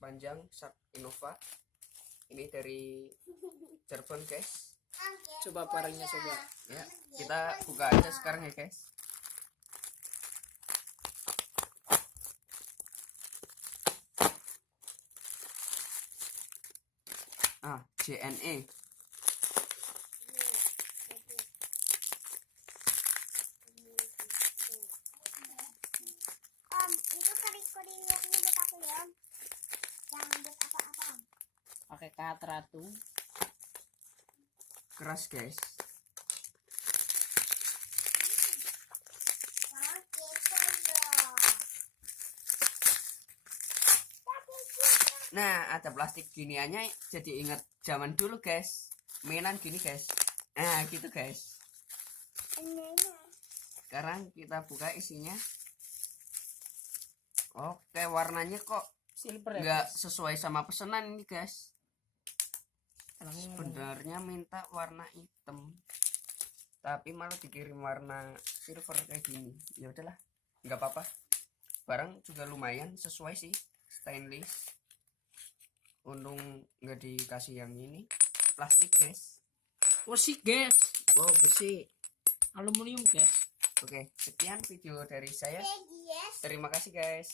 panjang Shark Innova. Ini dari Cirebon guys. Coba parangnya coba. Ya, kita buka aja sekarang ya guys. JNE. Itu kering-keringnya buat aku ya. Jangan buat apa-apa. Pakai katratu. Keras guys. Nah, ada plastik giniannya, jadi ingat zaman dulu guys. Mainan gini guys. Nah, gitu guys. Sekarang kita buka isinya. Oke, warnanya kok Silver ya. nggak sesuai sama pesanan ini guys. Sebenarnya minta warna hitam, tapi malah dikirim warna silver kayak gini. Ya udahlah, nggak apa-apa. Barang juga lumayan sesuai sih, stainless. Untung nggak dikasih yang ini plastik guys. Besi guys. Wow, besi. Aluminium guys. Oke, sekian video dari saya. Terima kasih guys.